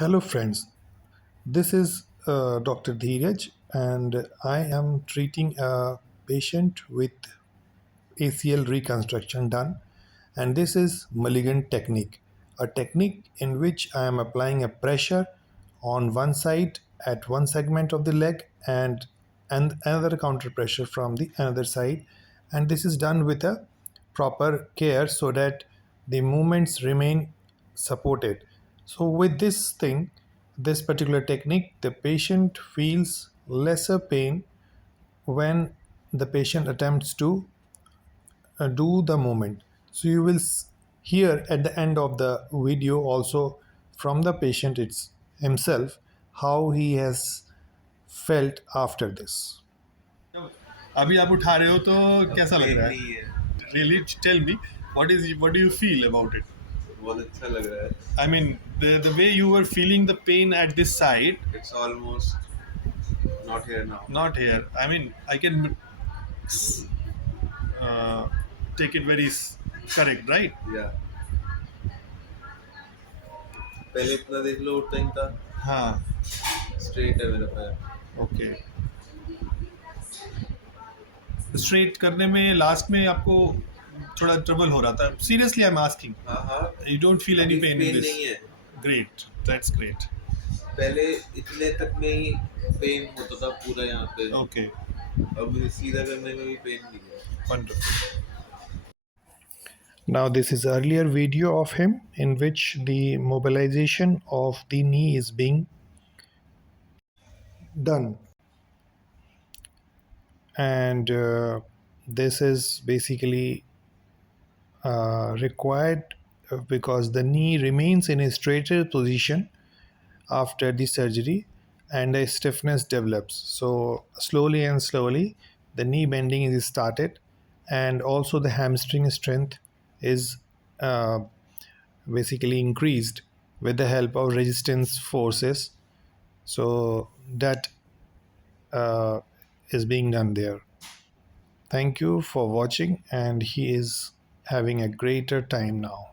Hello, friends. This is Dr. Dhiraj, and I am treating a patient with ACL reconstruction done. And this is Mulligan technique, a technique in which I am applying a pressure on one side at one segment of the leg and another counter pressure from the another side. And this is done with a proper care so that the movements remain supported. So with this particular technique, the patient feels lesser pain when the patient attempts to do the movement. So you will hear at the end of the video also from the patient himself how he has felt after this. अभी आप उठा रहे हो तो कैसा लग रहा नहीं है? है। Really, tell me what do you feel about it? बहुत अच्छा लग रहा है। I mean, the way you were feeling the pain at this side, It's almost not here now. not here. I mean, I can uh, take it very correct, right? Yeah. पहले इतना देख लो उठता ही था। हाँ. स्ट्रेट है मेरा पैर। Okay. Straight करने में लास्ट में आपको थोड़ा ट्रबल हो रहा था. Seriously I am asking. हाँ हाँ। You don't feel any pain in this? नहीं है। Great, that's great. पहले इतने तक में ही पेन होता था पूरा यहाँ पे। ओके. अब सीधा करने में भी पेन नहीं है। Wonderful. Now this is earlier video of him in which the mobilization of the knee is being done, and this is basically required because the knee remains in a straighter position after the surgery and a stiffness develops. So slowly and slowly the knee bending is started, and also the hamstring strength is uh, basically increased with the help of resistance forces. So that uh, is being done there. Thank you for watching, and he is having a greater time now.